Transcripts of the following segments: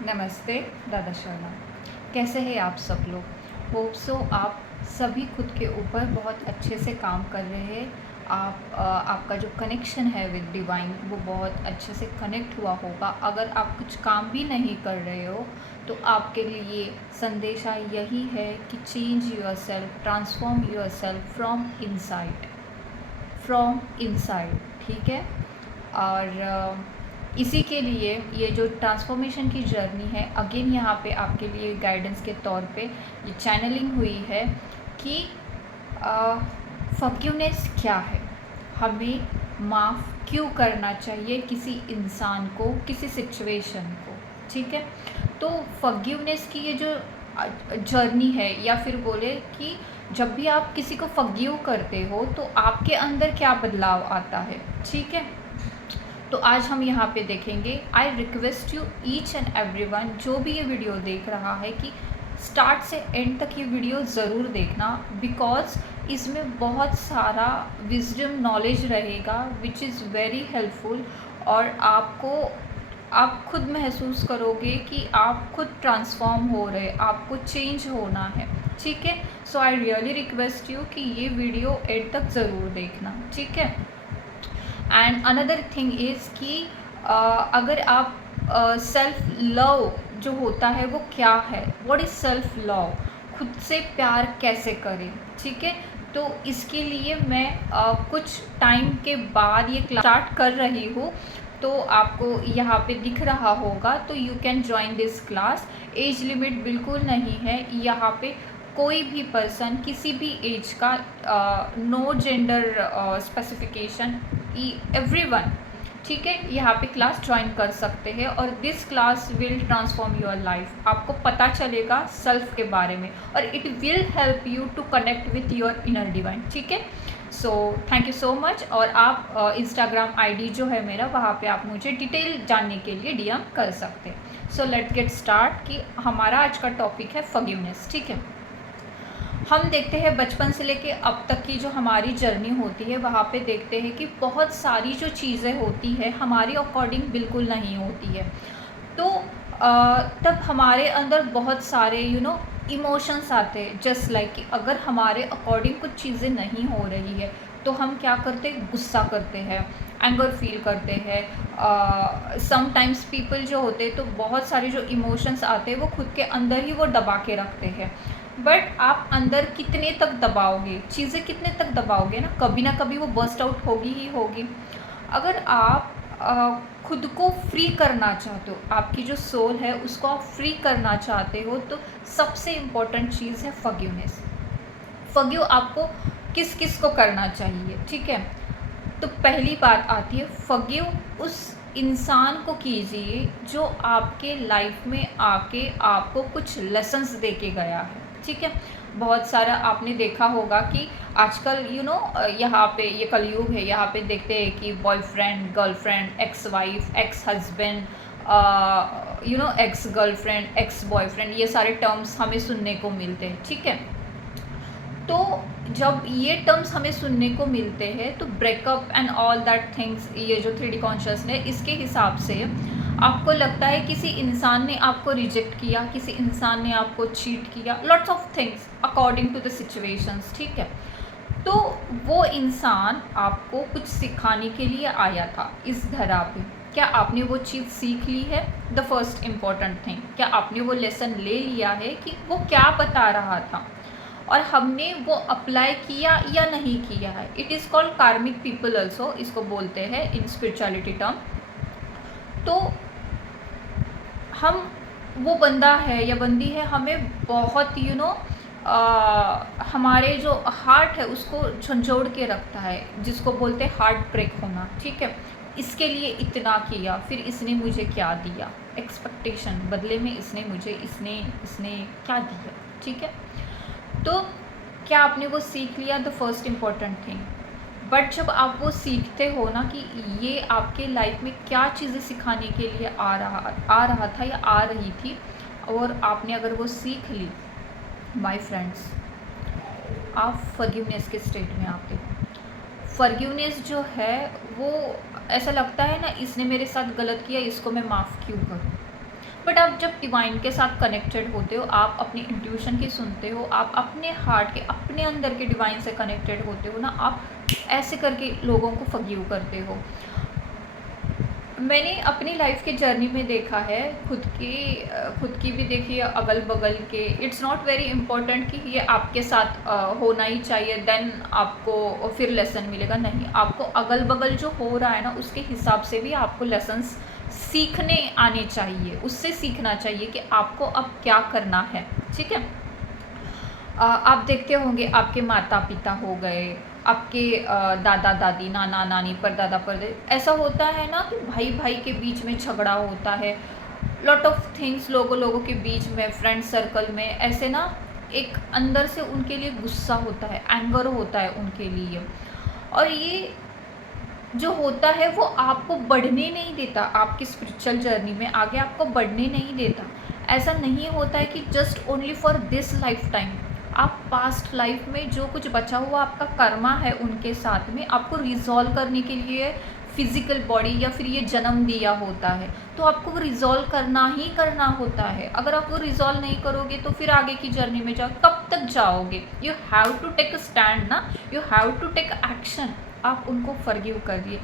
नमस्ते दादा शर्मा। कैसे हैं आप सब लोग? होप सो आप सभी खुद के ऊपर बहुत अच्छे से काम कर रहे हैं। आपका जो कनेक्शन है विद डिवाइन वो बहुत अच्छे से कनेक्ट हुआ होगा। अगर आप कुछ काम भी नहीं कर रहे हो तो आपके लिए संदेशा यही है कि change yourself, transform yourself from inside. ठीक है। और इसी के लिए ये जो ट्रांसफॉर्मेशन की जर्नी है, अगेन यहाँ पे आपके लिए गाइडेंस के तौर पे ये चैनलिंग हुई है कि फॉरगिवनेस क्या है, हमें माफ़ क्यों करना चाहिए किसी इंसान को, किसी सिचुएशन को। ठीक है। तो फॉरगिवनेस की ये जो जर्नी है, या फिर बोले कि जब भी आप किसी को फॉरगिव करते हो तो आपके अंदर क्या बदलाव आता है। ठीक है। तो आज हम यहाँ पे देखेंगे। I request you each and everyone जो भी ये वीडियो देख रहा है कि स्टार्ट से एंड तक ये वीडियो ज़रूर देखना, बिकॉज इसमें बहुत सारा विजडम नॉलेज रहेगा विच इज़ वेरी हेल्पफुल। और आप खुद महसूस करोगे कि आप खुद ट्रांसफॉर्म हो रहे, आपको चेंज होना है। ठीक है। सो आई रियली रिक्वेस्ट यू कि ये वीडियो एंड तक ज़रूर देखना। ठीक है। एंड अनदर थिंग इज़ कि अगर आप सेल्फ लव जो होता है वो क्या है, व्हाट इज़ सेल्फ लव, खुद से प्यार कैसे करें। ठीक है। तो इसके लिए मैं कुछ टाइम के बाद ये क्लास स्टार्ट कर रही हूँ, तो आपको यहाँ पे दिख रहा होगा, तो you can join this class. Age limit बिल्कुल नहीं है यहाँ पे। कोई भी पर्सन किसी भी एज का, नो जेंडर स्पेसिफिकेशन, एवरीवन, ठीक है, यहाँ पे क्लास ज्वाइन कर सकते हैं। और this class will transform your life. आपको पता चलेगा सेल्फ के बारे में और it will help you to connect with your inner divine. ठीक है। So thank you so much. और आप इंस्टाग्राम आईडी जो है मेरा, वहाँ पे आप मुझे डिटेल जानने के लिए डीएम कर सकते हैं। सो लेट्स गेट स्टार्ट कि हमारा आज का टॉपिक है फॉरगिवनेस। ठीक है। हम देखते हैं बचपन से लेके अब तक की जो हमारी जर्नी होती है, वहाँ पे देखते हैं कि बहुत सारी जो चीज़ें होती है हमारी अकॉर्डिंग बिल्कुल नहीं होती है। तो तब हमारे अंदर बहुत सारे इमोशंस आते हैं। जस्ट लाइक कि अगर हमारे अकॉर्डिंग कुछ चीज़ें नहीं हो रही है तो हम क्या करते हैं, गुस्सा करते हैं, एंगर फील करते हैं। समटाइम्स पीपल जो होते हैं तो बहुत सारे जो इमोशंस आते हैं वो खुद के अंदर ही वो दबा के रखते हैं। बट आप अंदर कितने तक दबाओगे, चीज़ें कितने तक दबाओगे ना कभी वो बर्स्ट आउट होगी ही होगी। अगर आप खुद को फ्री करना चाहते हो, आपकी जो सोल है उसको आप फ्री करना चाहते हो, तो सबसे इम्पोर्टेंट चीज़ है फॉरगिवनेस। फॉरगिव आपको किस किस को करना चाहिए। ठीक है। तो पहली बात आती है, फॉरगिव उस इंसान को कीजिए जो आपके लाइफ में आके आपको कुछ लेसन्स दे के गया है। ठीक है। बहुत सारा आपने देखा होगा कि आजकल यहाँ पे ये कलयुग है, यहाँ पे देखते हैं कि boyfriend, girlfriend, ex wife, ex husband, ex girlfriend, ex boyfriend, ये सारे टर्म्स हमें सुनने को मिलते हैं। ठीक है। तो जब ये टर्म्स हमें सुनने को मिलते हैं तो breakup and all that things, ये जो 3D कॉन्शियसनेस, इसके हिसाब से आपको लगता है किसी इंसान ने आपको रिजेक्ट किया, किसी इंसान ने आपको चीट किया, lots of things according to the situations. ठीक है। तो वो इंसान आपको कुछ सिखाने के लिए आया था इस धरा पे। क्या आपने वो चीज़ सीख ली है? द फर्स्ट इम्पॉर्टेंट थिंग, क्या आपने वो लेसन ले लिया है कि वो क्या बता रहा था और हमने वो अप्लाई किया या नहीं किया है। इट इज़ कॉल्ड कार्मिक पीपल ऑल्सो, इसको बोलते हैं इन स्पिरिचुअलिटी टर्म। तो हम, वो बंदा है या बंदी है, हमें बहुत हमारे जो हार्ट है उसको झंझोड़ के रखता है, जिसको बोलते हैं हार्ट ब्रेक होना। ठीक है। इसके लिए इतना किया, फिर इसने मुझे क्या दिया, एक्सपेक्टेशन, बदले में इसने क्या दिया। ठीक है। तो क्या आपने वो सीख लिया? The first important thing. But जब आप वो सीखते हो ना कि ये आपके लाइफ में क्या चीज़ें सिखाने के लिए आ रहा था या आ रही थी, और आपने अगर वो सीख ली, माय फ्रेंड्स, आप फॉरगिवनेस के स्टेट में आते हो। फॉरगिवनेस जो है वो ऐसा लगता है ना, इसने मेरे साथ गलत किया, इसको मैं माफ़ क्यों करूँ। बट आप जब डिवाइन के साथ कनेक्टेड होते हो, आप अपनी इंट्यूशन की सुनते हो, आप अपने हार्ट के, अपने अंदर के डिवाइन से कनेक्टेड होते हो ना, आप ऐसे करके लोगों को फॉरगिव करते हो। मैंने अपनी लाइफ के जर्नी में देखा है, खुद की भी देखी है, अगल बगल के। इट्स नॉट वेरी इम्पोर्टेंट कि ये आपके साथ होना ही चाहिए देन आपको फिर लेसन मिलेगा, नहीं, आपको अगल बगल जो हो रहा है ना उसके हिसाब से भी आपको लेसन्स सीखने आने चाहिए, उससे सीखना चाहिए कि आपको अब क्या करना है। ठीक है, आप देखते होंगे आपके माता पिता हो गए, आपके दादा दादी, नाना नानी, परदादा परदे, ऐसा होता है ना कि भाई भाई के बीच में झगड़ा होता है, लॉट ऑफ थिंग्स लोगों के बीच में, फ्रेंड सर्कल में, ऐसे ना एक अंदर से उनके लिए गुस्सा होता है, एंगर होता है उनके लिए, और ये जो होता है वो आपको बढ़ने नहीं देता, आपकी स्पिरिचुअल जर्नी में आगे आपको बढ़ने नहीं देता। ऐसा नहीं होता है कि just only for this life time, आप पास्ट लाइफ में जो कुछ बचा हुआ आपका कर्मा है उनके साथ में आपको रिजॉल्व करने के लिए फिजिकल बॉडी या फिर ये जन्म दिया होता है, तो आपको वो रिजॉल्व करना ही करना होता है। अगर आप वो रिजॉल्व नहीं करोगे तो फिर आगे की जर्नी में जाओ, कब तक जाओगे? You have to take a stand ना, you have to take action. आप उनको फॉरगिव करिए,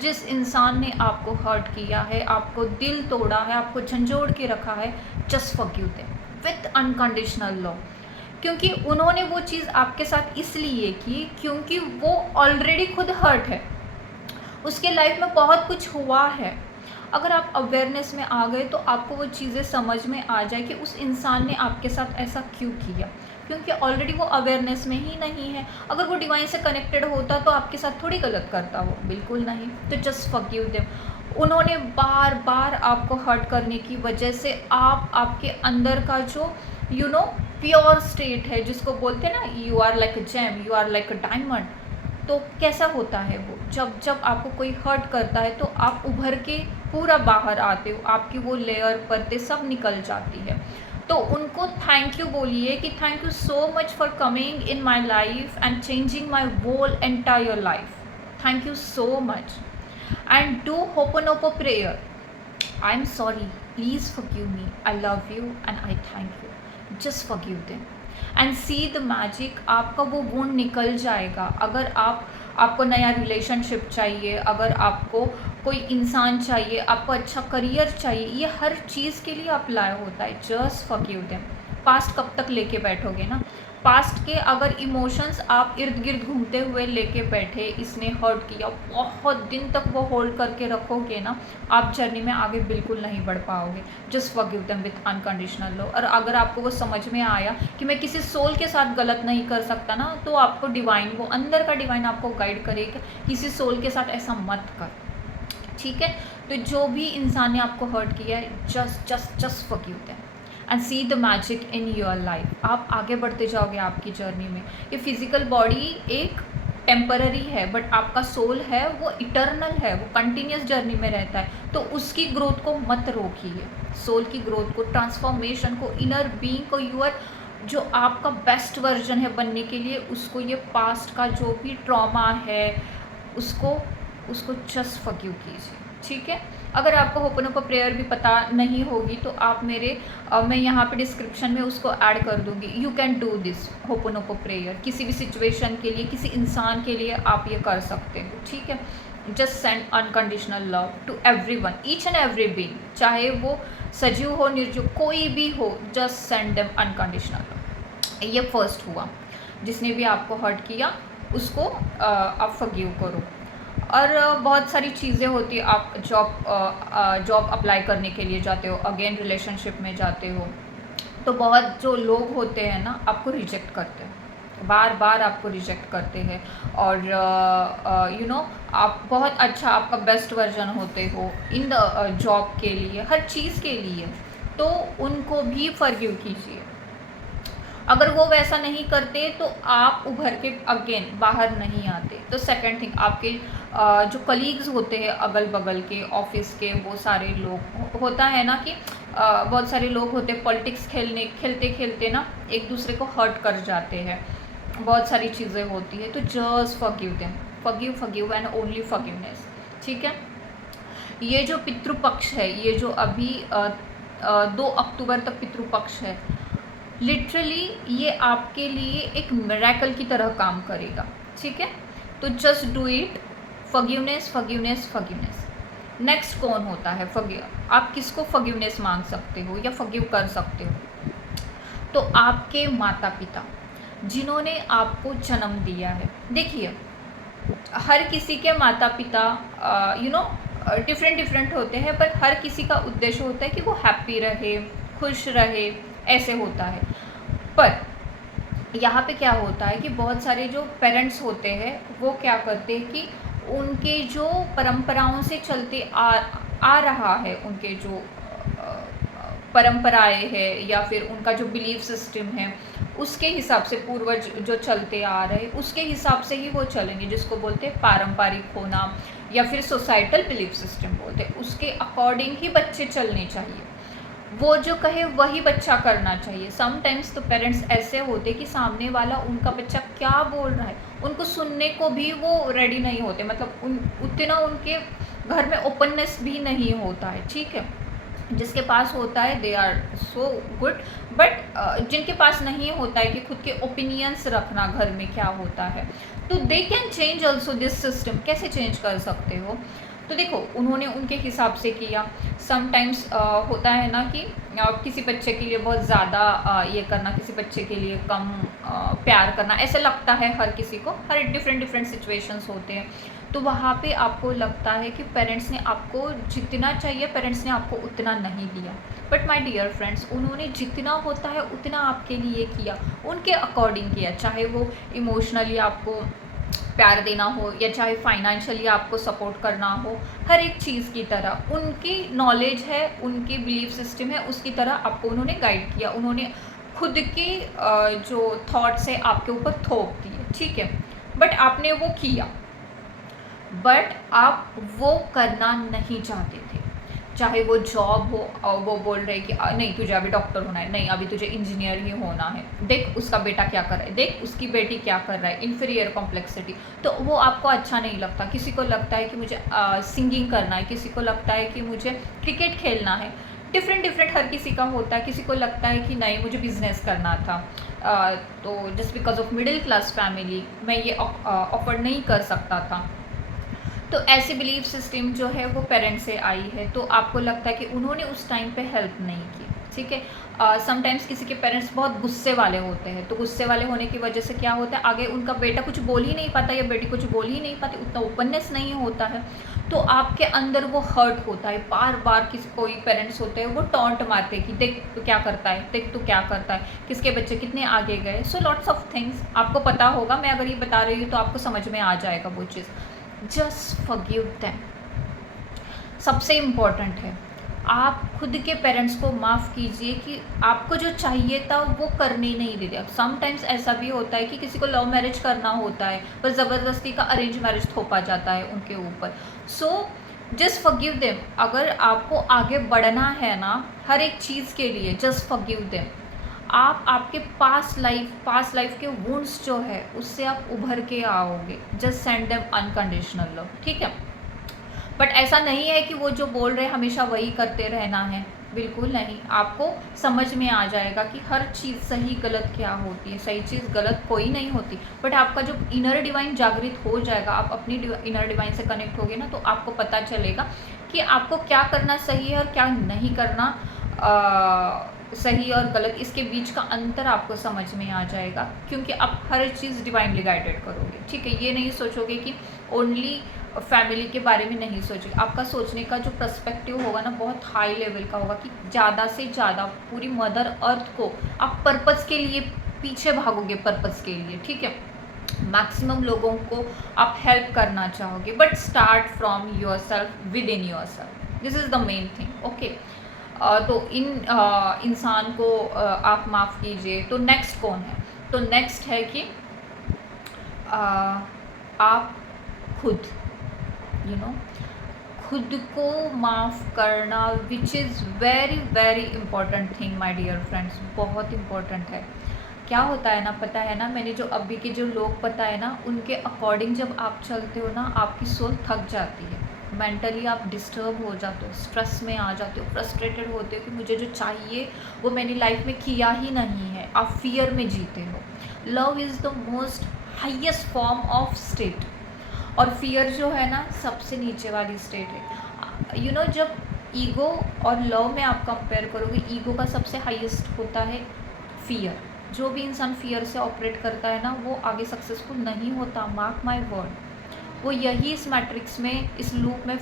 जिस इंसान ने आपको हर्ट किया है, आपको दिल तोड़ा है, आपको झंझोड़ के रखा है, just forgive them with unconditional love, क्योंकि उन्होंने वो चीज़ आपके साथ इसलिए की क्योंकि वो ऑलरेडी खुद हर्ट है, उसके लाइफ में बहुत कुछ हुआ है। अगर आप अवेयरनेस में आ गए तो आपको वो चीज़ें समझ में आ जाए कि उस इंसान ने आपके साथ ऐसा क्यों किया, क्योंकि ऑलरेडी वो अवेयरनेस में ही नहीं है। अगर वो डिवाइन से कनेक्टेड होता तो आपके साथ थोड़ी गलत करता वो, बिल्कुल नहीं। तो जस्ट फॉरगिव देम। उन्होंने बार बार आपको हर्ट करने की वजह से आपके अंदर का जो प्योर स्टेट है, जिसको बोलते हैं ना, you are like a gem, you are like a diamond, तो कैसा होता है वो, जब आपको कोई हर्ट करता है तो आप उभर के पूरा बाहर आते हो, आपकी वो लेयर परतें सब निकल जाती है। तो उनको थैंक यू बोलिए कि thank you so much for coming in my life and changing my whole entire life, thank you so much, and do Hooponopono prayer, I am sorry, please forgive me, I love you and I thank you, just forgive them and see the magic. आपका वो wound निकल जाएगा। अगर आपको नया relationship चाहिए, अगर आपको कोई इंसान चाहिए, आपको अच्छा करियर चाहिए, ये हर चीज़ के लिए अप्लाई होता है, जस्ट फॉरगिव देम। पास्ट कब तक लेके बैठोगे ना, पास्ट के अगर इमोशंस आप इर्द गिर्द घूमते हुए लेके बैठे, इसने हर्ट किया, बहुत दिन तक वो होल्ड करके रखोगे ना, आप जर्नी में आगे बिल्कुल नहीं बढ़ पाओगे। Just forgive them with unconditional love. और अगर आपको वो समझ में आया कि मैं किसी सोल के साथ गलत नहीं कर सकता ना, तो आपको डिवाइन, वो अंदर का डिवाइन आपको गाइड करेगा, किसी सोल के साथ ऐसा मत कर। ठीक है, तो जो भी इंसान ने आपको हर्ट किया है, just forgive them and see the magic in your life. आप आगे बढ़ते जाओगे आपकी जर्नी में। ये फिजिकल बॉडी एक टेम्पररी है, बट आपका सोल है वो इटर्नल है, वो कंटिन्यूस जर्नी में रहता है, तो उसकी ग्रोथ को मत रोकिए। सोल की ग्रोथ को, ट्रांसफॉर्मेशन को, इनर बीइंग को, यूर जो आपका बेस्ट वर्जन है बनने के लिए, उसको ये पास्ट का जो भी ट्रॉमा है उसको जस्ट फॉरगिव कीजिए। ठीक है, अगर आपको होपोनोपो प्रेयर भी पता नहीं होगी तो आप मैं यहाँ पे डिस्क्रिप्शन में उसको ऐड कर दूँगी। You can do this Hooponopono prayer, किसी भी सिचुएशन के लिए, किसी इंसान के लिए आप ये कर सकते हो। ठीक है, just send unconditional love to everyone, each and every being, चाहे वो सजीव हो निर्जीव कोई भी हो, just send them unconditional love. ये फर्स्ट हुआ, जिसने भी आपको हर्ट किया उसको आप फॉरगिव करो। और बहुत सारी चीज़ें होती है, आप जॉब अप्लाई करने के लिए जाते हो, अगेन रिलेशनशिप में जाते हो, तो बहुत जो लोग होते हैं ना आपको रिजेक्ट करते हैं, बार बार आपको रिजेक्ट करते हैं, और आप बहुत अच्छा, आपका बेस्ट वर्जन होते हो इन द जॉब के लिए, हर चीज़ के लिए, तो उनको भी फॉरगिव कीजिए। अगर वो वैसा नहीं करते तो आप उभर के अगेन बाहर नहीं आते। तो सेकंड थिंग, आपके जो कलीग्स होते हैं अगल बगल के, ऑफिस के, वो सारे लोग, होता है ना कि बहुत सारे लोग होते हैं पॉलिटिक्स खेलते खेलते ना एक दूसरे को हर्ट कर जाते हैं, बहुत सारी चीज़ें होती है, तो just forgive them, forgive and only forgiveness. ठीक है, ये जो पितृपक्ष है, ये जो अभी 2 अक्टूबर तक पितृपक्ष है। लिटरली ये आपके लिए एक मिरेकल की तरह काम करेगा, ठीक है। तो just do it. Forgiveness, forgiveness, forgiveness. Next कौन होता है फॉरगिव? आप किसको फॉरगिवनेस मांग सकते हो या फॉरगिव कर सकते हो? तो आपके माता पिता जिन्होंने आपको जन्म दिया है। देखिए, हर किसी के माता पिता डिफरेंट डिफरेंट होते हैं, पर हर किसी का उद्देश्य होता है कि वो हैप्पी रहे, खुश रहे, ऐसे होता है। पर यहाँ पे क्या होता है कि बहुत सारे जो पेरेंट्स होते हैं वो क्या करते हैं कि उनके जो परंपराओं से चलते आ रहा है, उनके जो परंपराएं हैं या फिर उनका जो बिलीफ सिस्टम है, उसके हिसाब से पूर्वज जो चलते आ रहे उसके हिसाब से ही वो चलेंगे, जिसको बोलते हैं पारंपरिक होना या फिर सोसाइटल बिलीफ सिस्टम बोलते हैं। उसके अकॉर्डिंग ही बच्चे चलने चाहिए, वो जो कहे वही बच्चा करना चाहिए। समटाइम्स तो पेरेंट्स ऐसे होते कि सामने वाला उनका बच्चा क्या बोल रहा है उनको सुनने को भी वो रेडी नहीं होते, मतलब उतना उनके घर में ओपननेस भी नहीं होता है, ठीक है। जिसके पास होता है they are so good, but जिनके पास नहीं होता है कि खुद के ओपिनियंस रखना घर में क्या होता है, तो they can change also this system. कैसे चेंज कर सकते हो? तो देखो, उन्होंने उनके हिसाब से किया। समटाइम्स होता है ना कि किसी बच्चे के लिए बहुत ज़्यादा ये करना, किसी बच्चे के लिए कम प्यार करना, ऐसे लगता है हर किसी को, हर डिफरेंट डिफरेंट सिचुएशंस होते हैं। तो वहाँ पे आपको लगता है कि पेरेंट्स ने आपको जितना चाहिए पेरेंट्स ने आपको उतना नहीं दिया। बट माय डियर फ्रेंड्स, उन्होंने जितना होता है उतना आपके लिए किया, उनके अकॉर्डिंग किया, चाहे वो इमोशनली आपको प्यार देना हो या चाहे फाइनेंशियली आपको सपोर्ट करना हो, हर एक चीज़ की तरह उनकी नॉलेज है, उनकी बिलीफ सिस्टम है, उसकी तरह आपको उन्होंने गाइड किया। उन्होंने खुद के जो थॉट्स है आपके ऊपर थोप दिए, ठीक है। बट आपने वो किया, बट आप वो करना नहीं चाहते थे। चाहे वो जॉब हो और वो बोल रहे कि नहीं तुझे अभी डॉक्टर होना है, नहीं अभी तुझे इंजीनियर ही होना है, देख उसका बेटा क्या कर रहा है, देख उसकी बेटी क्या कर रहा है, इन्फीरियर कॉम्प्लेक्सिटी। तो वो आपको अच्छा नहीं लगता। किसी को लगता है कि मुझे सिंगिंग करना है, किसी को लगता है कि मुझे क्रिकेट खेलना है, डिफरेंट डिफरेंट हर किसी का होता है। किसी को लगता है कि नहीं मुझे बिजनेस करना था, तो just because of middle class family मैं ये अफोर्ड नहीं कर सकता था। तो ऐसे बिलीफ सिस्टम जो है वो पेरेंट्स से आई है, तो आपको लगता है कि उन्होंने उस टाइम पे हेल्प नहीं की, ठीक है। समटाइम्स किसी के पेरेंट्स बहुत गुस्से वाले होते हैं, तो गुस्से वाले होने की वजह से क्या होता है, आगे उनका बेटा कुछ बोल ही नहीं पाता या बेटी कुछ बोल ही नहीं पाती, उतना ओपननेस नहीं होता है, तो आपके अंदर वो हर्ट होता है। बार बार किसी कोई पेरेंट्स होते हैं वो टॉन्ट मारते हैं कि देख तू क्या करता है, देख तू क्या करता है, किसके बच्चे कितने आगे गए। सो लॉट्स ऑफ थिंग्स आपको पता होगा, मैं अगर ये बता रही हूँ तो आपको समझ में आ जाएगा वो चीज़। Just forgive them. सबसे इम्पॉर्टेंट है आप खुद के पेरेंट्स को माफ़ कीजिए कि आपको जो चाहिए था वो करने नहीं दे दिया। समटाइम्स ऐसा भी होता है कि किसी को लव मैरिज करना होता है पर ज़बरदस्ती का अरेंज मैरिज थोपा जाता है उनके ऊपर। So just forgive them. अगर आपको आगे बढ़ना है ना हर एक चीज़ के लिए, जस्ट फॉरगिव देम। आप आपके पास्ट लाइफ के वुंड्स जो है उससे आप उभर के आओगे। Just send them unconditional love, ठीक है। बट ऐसा नहीं है कि वो जो बोल रहे हैं हमेशा वही करते रहना है, बिल्कुल नहीं। आपको समझ में आ जाएगा कि हर चीज़ सही गलत क्या होती है, सही चीज़ गलत कोई नहीं होती। बट आपका जो इनर डिवाइन जागृत हो जाएगा, आप अपनी इनर डिवाइन से कनेक्ट होगे ना, तो आपको पता चलेगा कि आपको क्या करना सही है और क्या नहीं करना सही और गलत, इसके बीच का अंतर आपको समझ में आ जाएगा, क्योंकि आप हर चीज़ डिवाइनली गाइडेड करोगे, ठीक है। ये नहीं सोचोगे कि ओनली फैमिली के बारे में नहीं सोचोगे। आपका सोचने का जो पर्सपेक्टिव होगा ना बहुत हाई लेवल का होगा कि ज़्यादा से ज़्यादा पूरी मदर अर्थ को आप पर्पस के लिए पीछे भागोगे, पर्पस के लिए, ठीक है। मैक्सिमम लोगों को आप हेल्प करना चाहोगे, but start from your self, with in your self. This is the main thing, okay. तो इंसान को आप माफ़ कीजिए। तो नेक्स्ट कौन है? तो नेक्स्ट है कि आप खुद खुद को माफ़ करना, which is very very important thing my dear friends, बहुत इंपॉर्टेंट है। क्या होता है ना, पता है ना, मैंने जो अभी के जो लोग पता है ना उनके अकॉर्डिंग जब आप चलते हो ना आपकी सोल थक जाती है। मेंटली आप डिस्टर्ब हो जाते हो, स्ट्रेस में आ जाते हो, फ्रस्ट्रेटेड होते हो कि मुझे जो चाहिए वो मैंने लाइफ में किया ही नहीं है, आप फियर में जीते हो। Love is the most highest form of state, और फियर जो है ना सबसे नीचे वाली स्टेट है। जब ईगो और लव में आप कंपेयर करोगे, ईगो का सबसे हाईएस्ट होता है फियर। जो भी इंसान फियर से ऑपरेट करता है ना वो आगे सक्सेसफुल नहीं होता, मार्क माय वर्ड। वो यही इस मैट्रिक्स में, इस लूप में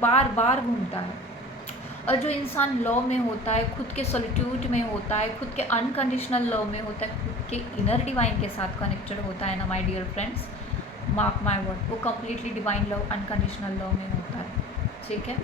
बार बार घूमता है। और जो इंसान लव में होता है, खुद के सॉलिट्यूड में होता है, खुद के अनकंडीशनल लव में होता है, खुद के इनर डिवाइन के साथ कनेक्टेड होता है ना my dear friends, mark my word, वो completely divine love, unconditional love में होता है। ठीक है,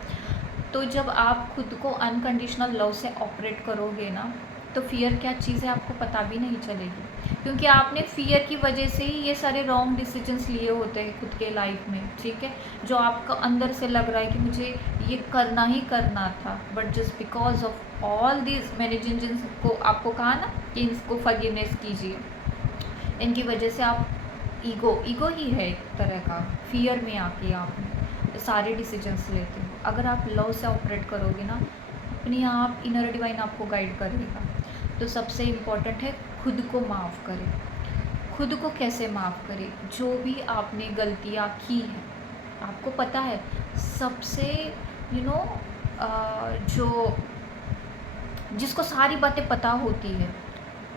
तो जब आप खुद को अनकंडीशनल लव से ऑपरेट करोगे ना, तो फियर क्या चीज़ है आपको पता भी नहीं चलेगी, क्योंकि आपने फियर की वजह से ही ये सारे रॉन्ग डिसीजंस लिए होते हैं खुद के लाइफ में। ठीक है, जो आपका अंदर से लग रहा है कि मुझे ये करना ही करना था, but just because of all this मैंने जिन को आपको कहा ना कि इसको फॉरगिवनेस कीजिए, इनकी वजह से आप ईगो ही है एक तरह का, फियर में आके आप सारे डिसीजंस लेते हो। अगर आप लव से ऑपरेट करोगे ना, अपने आप इनर डिवाइन आपको गाइड करेगा। तो सबसे इम्पॉर्टेंट है खुद को माफ़ करें। खुद को कैसे माफ़ करें? जो भी आपने गलतियाँ की हैं, आपको पता है सबसे जो जिसको सारी बातें पता होती है,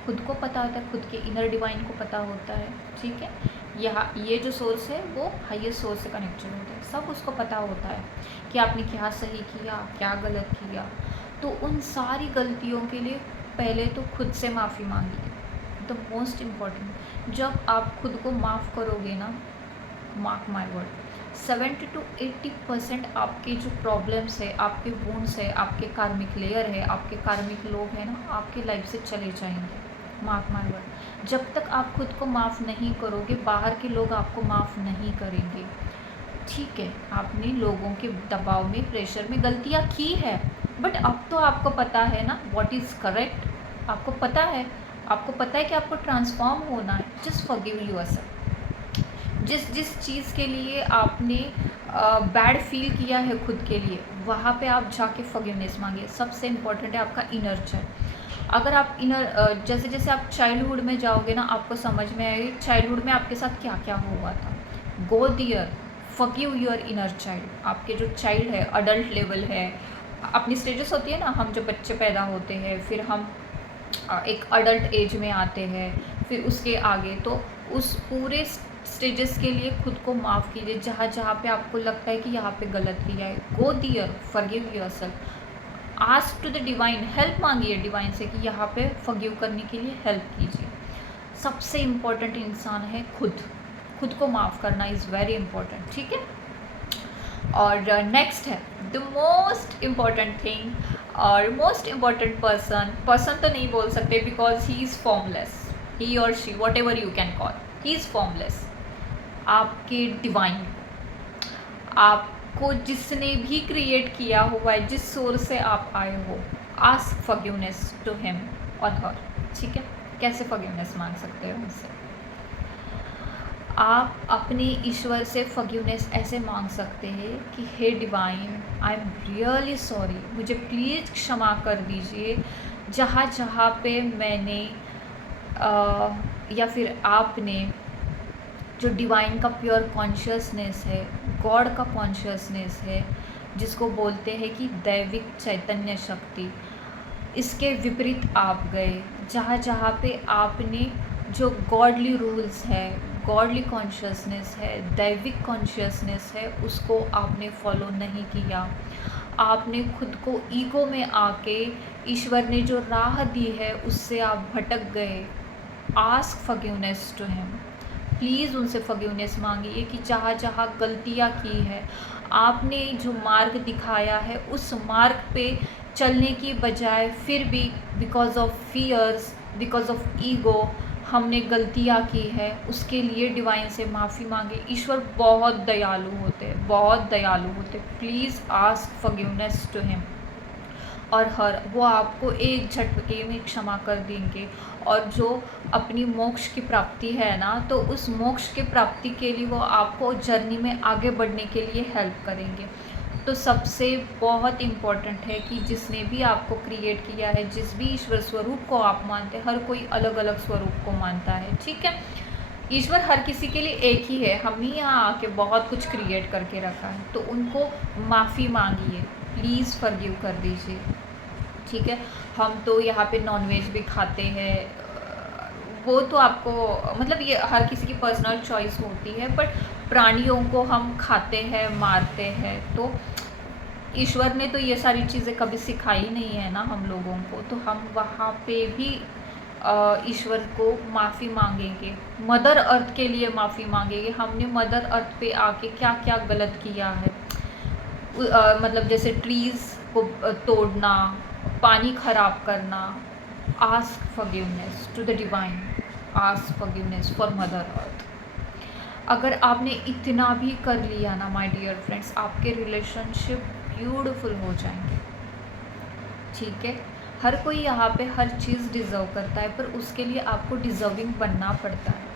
खुद को पता होता है, खुद के इनर डिवाइन को पता होता है। ठीक है, यहाँ ये जो सोर्स है वो हाईएस्ट सोर्स से कनेक्टेड होता है, सब उसको पता होता है कि आपने क्या सही किया, क्या गलत किया। तो उन सारी गलतियों के लिए पहले तो खुद से माफ़ी मांगिए, द मोस्ट इम्पॉर्टेंट। जब आप खुद को माफ़ करोगे ना, मार्क माय वर्ड, 70 to 80% आपके जो प्रॉब्लम्स है, आपके वुंड्स है, आपके कार्मिक लेयर है, आपके कार्मिक लोग हैं ना, आपके लाइफ से चले जाएंगे। मार्क माय वर्ड, जब तक आप खुद को माफ़ नहीं करोगे, बाहर के लोग आपको माफ़ नहीं करेंगे। ठीक है, आपने लोगों के दबाव में, प्रेशर में गलतियाँ की है, बट अब तो आपको पता है ना व्हाट इज़ करेक्ट। आपको पता है कि आपको ट्रांसफॉर्म होना है। Just forgive yourself. जिस चीज़ के लिए आपने बैड फील किया है खुद के लिए, वहाँ पे आप जाके फॉरगिवनेस मांगिए। सबसे इम्पॉर्टेंट है आपका इनर चाइल्ड। अगर आप जैसे जैसे आप चाइल्डहुड में जाओगे ना, आपको समझ में आएगी चाइल्डहुड में आपके साथ क्या क्या हुआ था। Go there, forgive your inner child. आपके जो चाइल्ड है, अडल्ट लेवल है, अपनी स्टेजेस होती है ना, हम जब बच्चे पैदा होते हैं, फिर हम एक अडल्ट एज में आते हैं, फिर उसके आगे, तो उस पूरे स्टेजेस के लिए खुद को माफ़ कीजिए। जहाँ जहाँ पे आपको लगता है कि यहाँ पे गलत किया है, go there, forgive yourself. Ask to the divine, help मांगिए डिवाइन से कि यहाँ पे फॉरगिव करने के लिए हेल्प कीजिए। सबसे इम्पोर्टेंट इंसान है खुद को माफ़ करना इज़ वेरी इम्पोर्टेंट। ठीक है, और नेक्स्ट है द मोस्ट इम्पॉर्टेंट थिंग और मोस्ट इम्पॉर्टेंट पर्सन तो नहीं बोल सकते, बिकॉज ही इज़ फॉर्मलेस, ही और she, what ever you can call, he is formless. आपके डिवाइन, आपको जिसने भी क्रिएट किया हुआ है, जिस सोर्स से आप आए हो, आस्क फॉरगिवनेस टू हिम और हर। ठीक है, कैसे फॉरगिवनेस मांग सकते हो उनसे? आप अपने ईश्वर से फॉरगिवनेस ऐसे मांग सकते हैं कि हे divine, I am really sorry, मुझे प्लीज़ क्षमा कर दीजिए जहाँ जहाँ पे मैंने या फिर आपने जो डिवाइन का प्योर कॉन्शियसनेस है, गॉड का कॉन्शियसनेस है, जिसको बोलते हैं कि दैविक चैतन्य शक्ति, इसके विपरीत आप गए। जहाँ जहाँ पे आपने जो गॉडली रूल्स है, गॉडली कॉन्शियसनेस है, दैविक कॉन्शियसनेस है, उसको आपने फॉलो नहीं किया। आपने खुद को ईगो में आके ईश्वर ने जो राह दी है उससे आप भटक गए। Ask forgiveness to him, please उनसे फॉरगिवनेस मांगिए कि जहाँ जहाँ गलतियाँ की है, आपने जो मार्ग दिखाया है उस मार्ग पे चलने की बजाय फिर भी because of fears, because of ego हमने गलतियाँ की है, उसके लिए डिवाइन से माफ़ी मांगे। ईश्वर बहुत दयालु होते हैं, बहुत दयालु होते हैं। Please ask forgiveness to him. और हर वो आपको एक झटके में क्षमा कर देंगे। और जो अपनी मोक्ष की प्राप्ति है ना, तो उस मोक्ष की प्राप्ति के लिए वो आपको जर्नी में आगे बढ़ने के लिए हेल्प करेंगे। तो सबसे बहुत इम्पॉर्टेंट है कि जिसने भी आपको क्रिएट किया है, जिस भी ईश्वर स्वरूप को आप मानते हैं, हर कोई अलग अलग स्वरूप को मानता है, ठीक है। ईश्वर हर किसी के लिए एक ही है। हम ही यहाँ आके बहुत कुछ क्रिएट करके रखा है, तो उनको माफ़ी मांगिए, प्लीज़ फॉरगिव कर दीजिए, ठीक है। हम तो यहाँ पे नॉनवेज भी खाते हैं, वो तो आपको मतलब ये हर किसी की पर्सनल चॉइस होती है, बट प्राणियों को हम खाते हैं, मारते हैं। तो ईश्वर ने तो ये सारी चीज़ें कभी सिखाई नहीं है ना हम लोगों को, तो हम वहाँ पे भी ईश्वर को माफ़ी मांगेंगे, मदर अर्थ के लिए माफ़ी मांगेंगे। हमने मदर अर्थ पे आके क्या क्या गलत किया है, मतलब जैसे ट्रीज़ को तोड़ना, पानी खराब करना। Ask forgiveness to the divine, ask forgiveness for mother earth. अगर आपने इतना भी कर लिया ना माय डियर फ्रेंड्स, आपके रिलेशनशिप ब्यूटीफुल हो जाएंगे, ठीक है। हर कोई यहाँ पे हर चीज़ डिज़र्व करता है, पर उसके लिए आपको डिज़र्विंग बनना पड़ता है।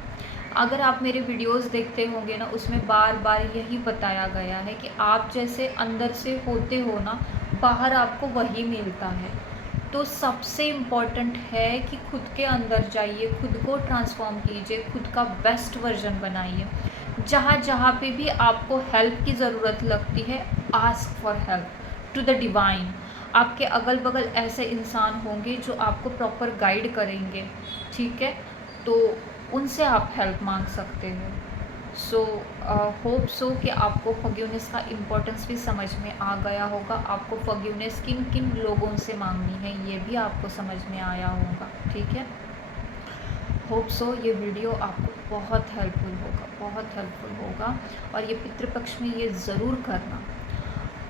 अगर आप मेरे वीडियोस देखते होंगे ना, उसमें बार बार यही बताया गया है कि आप जैसे अंदर से होते हो ना, बाहर आपको वही मिलता है। तो सबसे इम्पॉर्टेंट है कि खुद के अंदर जाइए, खुद को ट्रांसफॉर्म कीजिए, खुद का बेस्ट वर्जन बनाइए। जहाँ जहाँ पे भी आपको हेल्प की ज़रूरत लगती है, ask for help to the divine. आपके अगल बगल ऐसे इंसान होंगे जो आपको प्रॉपर गाइड करेंगे, ठीक है। तो उनसे आप हेल्प मांग सकते हो। सो होप सो कि आपको फॉरगिवनेस का इम्पोर्टेंस भी समझ में आ गया होगा। आपको फॉरगिवनेस किन किन लोगों से मांगनी है ये भी आपको समझ में आया होगा, ठीक है। होप सो ये वीडियो आपको बहुत हेल्पफुल होगा, बहुत हेल्पफुल होगा। और ये पितृपक्ष में ये ज़रूर करना।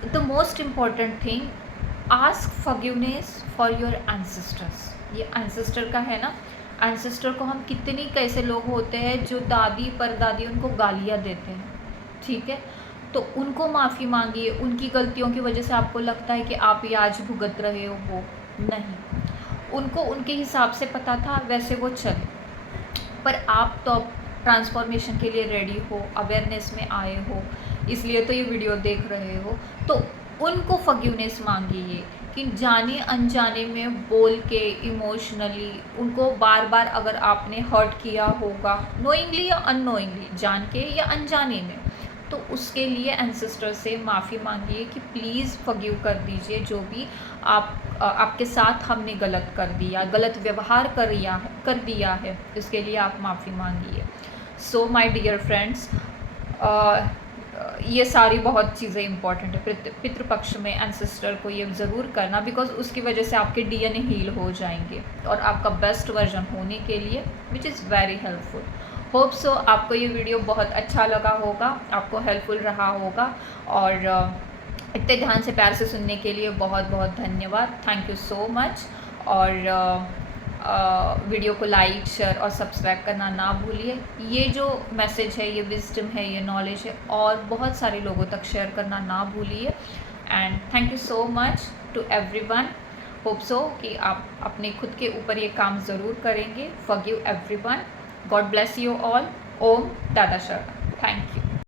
The most important thing, ask forgiveness for your ancestors. ये एंसेस्टर का है ना, एंसेस्टर को हम कितनी कैसे लोग होते हैं जो दादी परदादी उनको गालियाँ देते हैं, ठीक है। तो उनको माफ़ी मांगिए। उनकी गलतियों की वजह से आपको लगता है कि आप ये आज भुगत रहे हो, वो नहीं, उनको उनके हिसाब से पता था, वैसे वो चले। पर आप तो अब ट्रांसफॉर्मेशन के लिए रेडी हो, अवेयरनेस में आए हो, इसलिए तो ये वीडियो देख रहे हो। तो उनको फॉरगिवनेस मांगिए कि जाने अनजाने में बोल के, इमोशनली उनको बार बार अगर आपने हर्ट किया होगा, नोइंगली या अननोइंगली, जान के या अनजाने में, तो उसके लिए एंसेस्टर से माफ़ी मांगिए कि प्लीज़ फॉरगिव कर दीजिए। जो भी आपके साथ हमने गलत कर दिया, गलत व्यवहार कर दिया है, इसके लिए आप माफ़ी मांगिए। सो माय डियर फ्रेंड्स, ये सारी बहुत चीज़ें इंपॉर्टेंट है। पितृपक्ष में एंसेस्टर को ये ज़रूर करना, बिकॉज उसकी वजह से आपके डीएनए हील हो जाएंगे और आपका बेस्ट वर्जन होने के लिए, विच is very helpful. Hope so आपको ये वीडियो बहुत अच्छा लगा होगा, आपको हेल्पफुल रहा होगा। और इतने ध्यान से प्यार से सुनने के लिए बहुत बहुत धन्यवाद। Thank you so much. और वीडियो को लाइक, शेयर और सब्सक्राइब करना ना भूलिए। ये जो मैसेज है, ये विजडम है, ये नॉलेज है, और बहुत सारे लोगों तक शेयर करना ना भूलिए। And thank you so much to everyone. Hope so कि आप अपने खुद के ऊपर ये काम ज़रूर करेंगे। Forgive everyone. God bless you all. Om Dada Sharan. Thank you.